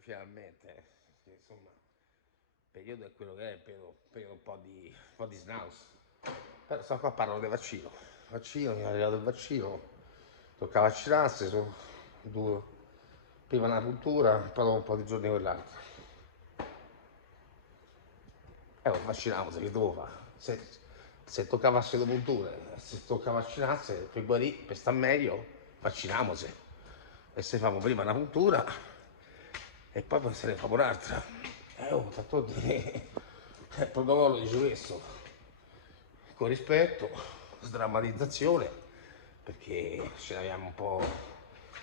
finalmente, insomma, il periodo è quello che è, periodo un po' di snaus. Però sto qua parlano del vaccino, mi è arrivato il vaccino, tocca vaccinarsi, prima una puntura, poi dopo un po' di giorni quell'altro. Vacciniamoci, che devo fare? Se tocca farsi le punture, se tocca vaccinarsi, per guarire, per stare meglio, vacciniamoci. E se famo prima una puntura e poi se ne fa un'altra. Tanto il protocollo dice questo, con rispetto, sdrammatizzazione, perché ce l'abbiamo un po'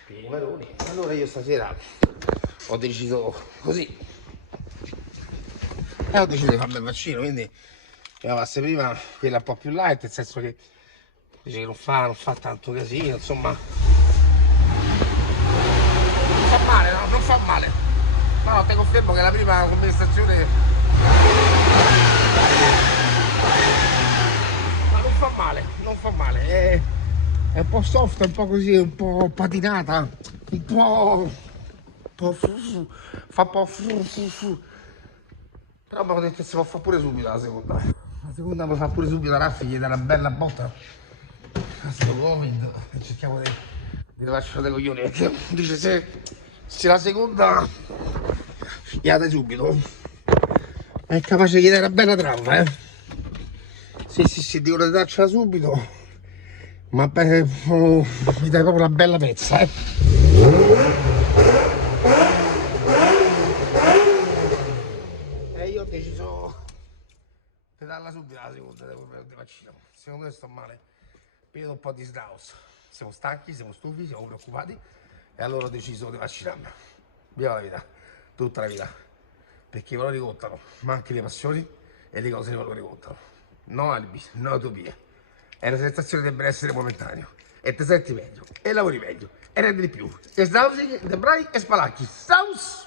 pieni i maroni. Allora io stasera ho deciso così, e ho deciso di farmi il vaccino, quindi mi avesse prima quella un po' più light, nel senso che dice che non fa tanto casino, insomma. Non fa male, no? Non fa male. No, ti confermo che la prima somministrazione non fa male, non fa male. È un po' soft, un po' così, un po' patinata, fa un po' però abbiamo detto che si può fare pure subito la seconda. La seconda lo fa pure subito, Raffi gli dà una bella botta. Sto Covid, cerchiamo di lasciare dei coglioni, perché dice se la seconda gli date subito, è capace di dare una bella trama, Sì, dicono di darcela subito, ma mi dai proprio una bella pezza, E io ho deciso di darla subito la seconda di vaccino. Secondo me sto male, vedo un po' di snaus. Siamo stanchi, siamo stufi, siamo preoccupati e allora ho deciso di vaccinarmi. Viva la vita, tutta la vita, perché i valori contano, ma anche le passioni e le cose di valore contano. No alibi, no utopie. È una sensazione del benessere momentaneo e ti senti meglio e lavori meglio e rendi di più. E snausi, debrai e spalacchi. Saus!